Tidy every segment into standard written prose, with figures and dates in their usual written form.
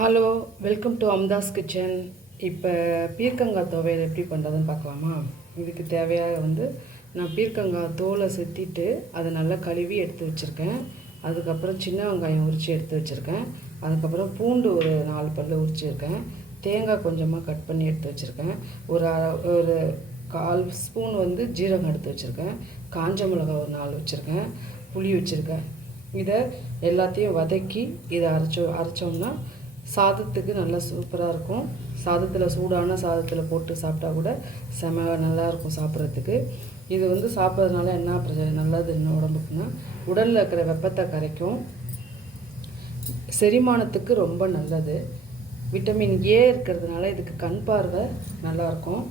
Hello, welcome to Amtha's kitchen. இப்போ பீர்க்கங்காய் துவையல் எப்படி பண்ணுறதுன்னு பார்க்கலாமா? இதுக்கு தேவையாக நான் பீர்க்கங்காய் தோலை செத்திட்டு அதை நல்லா கழுவி எடுத்து வச்சுருக்கேன். அதுக்கப்புறம் சின்ன வெங்காயம் உரித்து எடுத்து வச்சுருக்கேன். அதுக்கப்புறம் பூண்டு ஒரு 4 பல் உரிச்சிருக்கேன். தேங்காய் கொஞ்சமாக கட் பண்ணி எடுத்து வச்சுருக்கேன். ஒரு 1/4 ஸ்பூன் ஜீரகம் எடுத்து வச்சுருக்கேன். காஞ்ச மிளகாய் ஒரு 4 வச்சுருக்கேன். புளி வச்சுருக்கேன். இதை எல்லாத்தையும் வதக்கி இதை அரைச்சோம்னா சாதத்துக்கு நல்லா சூப்பராக இருக்கும். சாதத்தில் சூடான சாதத்தில் போட்டு சாப்பிட்டா கூட செம நல்லாயிருக்கும் சாப்பிட்றதுக்கு. இது சாப்பிட்றதுனால என்ன நல்லது என்ன உடம்புக்குன்னா, உடலில் இருக்கிற வெப்பத்தை கரைக்கும், செரிமானத்துக்கு ரொம்ப நல்லது. விட்டமின் ஏ இருக்கிறதுனால இதுக்கு கண் பார்வை நல்லாயிருக்கும்.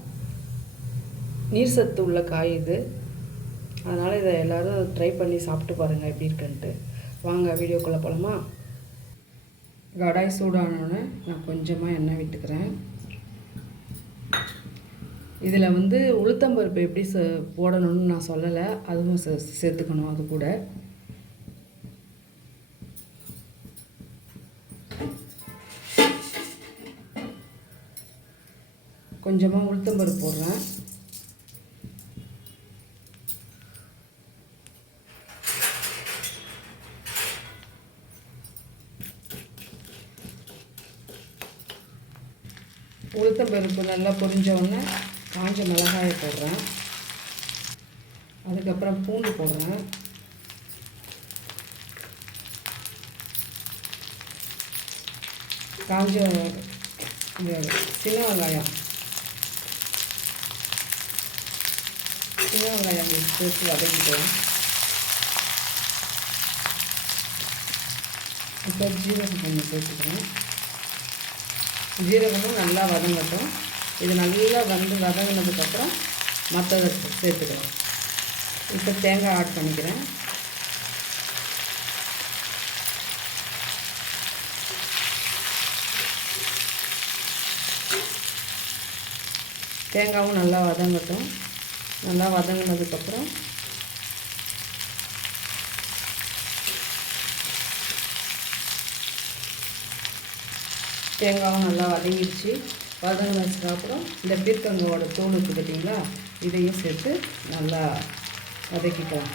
நீர் சத்து உள்ள காய் இது. அதனால் இதை எல்லோரும் ட்ரை பண்ணி சாப்பிட்டு பாருங்கள் எப்படி இருக்குன்ட்டு. வாங்க வீடியோக்குள்ளே போகலாமா? கடாய் சூடானோன்னு நான் கொஞ்சமாக எண்ணெய் விட்டுக்கிறேன். இதில் உளுத்தம்பருப்பு எப்படி போடணும்னு நான் சொல்லலை, அதுவும் சேர்த்துக்கணும். அது கூட கொஞ்சமாக உளுத்தம்பருப்பு போடுறேன். உளுத்தம்பருப்பு நல்லா பொரிஞ்ச உடனே காஞ்ச மிளகாயை போடுறேன். அதுக்கப்புறம் பூண்டு போடுறேன். காஞ்ச சின்ன வெங்காயம் சேர்த்து வதக்கிட்டேன். இப்போ ஜீரகம் கொஞ்சம் சேர்த்துக்கிறேன். ஜீரகமும் நல்லா வதங்கட்டும். இது நல்லா வதங்கினதுக்கப்புறம் மற்றதை சேர்த்துக்கிறேன். இப்போ தேங்காய் ஆட் பண்ணிக்கிறேன். தேங்காயும் நல்லா வதங்கட்டும். நல்லா வதங்கினதுக்கப்புறம் தேங்காயும் நல்லா வதங்கிடுச்சு. வதங்கினதுக்கப்புறம் இந்த பீர்க்கங்காயோட தோல் இருக்குது பார்த்தீங்களா, இதையும் சேர்த்து நல்லா வதக்கிக்கலாம்.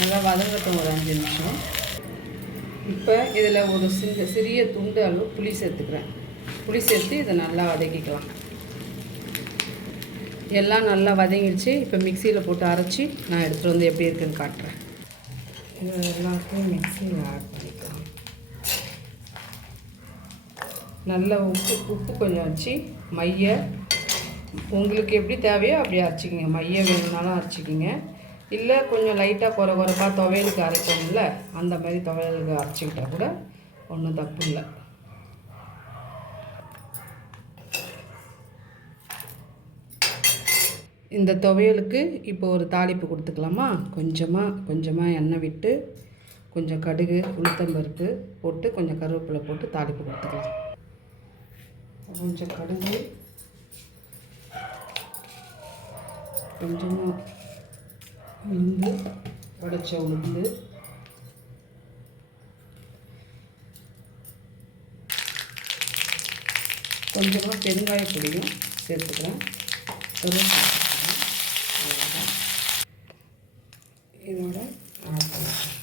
நல்லா வதங்கட்டும் ஒரு 5 நிமிஷம். இப்போ இதில் ஒரு சிறிய துண்டு அளவு புளி சேர்த்துக்கிறேன். புளி சேர்த்து இதை நல்லா வதக்கிக்கலாம். எல்லாம் நல்லா வதங்கிடுச்சு. இப்போ மிக்சியில் போட்டு அரைச்சி நான் எடுத்துகிட்டு எப்படி இருக்குன்னு காட்டுறேன். இது எல்லாத்தையும் மிக்சியில் ஆட் பண்ணிக்கலாம். நல்லா உப்பு கொஞ்சம் வச்சு உங்களுக்கு எப்படி தேவையோ அப்படி அரைச்சிக்கிங்க. வேணும்னாலும் அரைச்சிக்கிங்க. இல்லை கொஞ்சம் லைட்டாக குறைப்பாக துவையலுக்கு அரைக்கணும்ல, அந்த மாதிரி துவையலுக்கு அரைச்சிக்கிட்டால் கூட ஒன்றும் தப்பு இல்லை. இந்த துவையலுக்கு இப்போ ஒரு தாளிப்பு கொடுத்துக்கலாமா? கொஞ்சமாக எண்ணெய் விட்டு கொஞ்சம் கடுகு உளுத்தம்பருப்பு போட்டு கொஞ்சம் கருவேப்பிலை போட்டு தாளிப்பு கொடுத்துக்கலாம். கொஞ்சம் கடுகு, கொஞ்சமாக உளுந்து, உடைச்ச உளுந்து, கொஞ்சமாக பெருங்காய பொடியும் சேர்த்துக்கிறேன். இதோட ஆட் பண்ணிக்கிறேன்.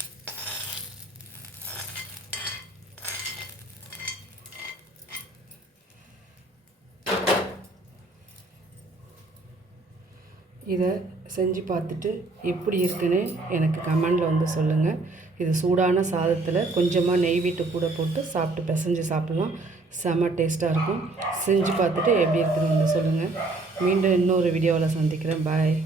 இதை செஞ்சு பார்த்துட்டு எப்படி இருக்குன்னு எனக்கு கமெண்டில் சொல்லுங்கள். இது சூடான சாதத்தில் கொஞ்சமாக நெய் விட்டு கூட போட்டு சாப்பிட்டு பிசைஞ்சு சாப்பிட்லாம். செம்ம டேஸ்ட்டாக இருக்கும். செஞ்சு பார்த்துட்டு எப்படி இருக்குன்னு சொல்லுங்கள். மீண்டும் இன்னொரு வீடியோவில் சந்திக்கிறேன். பாய்.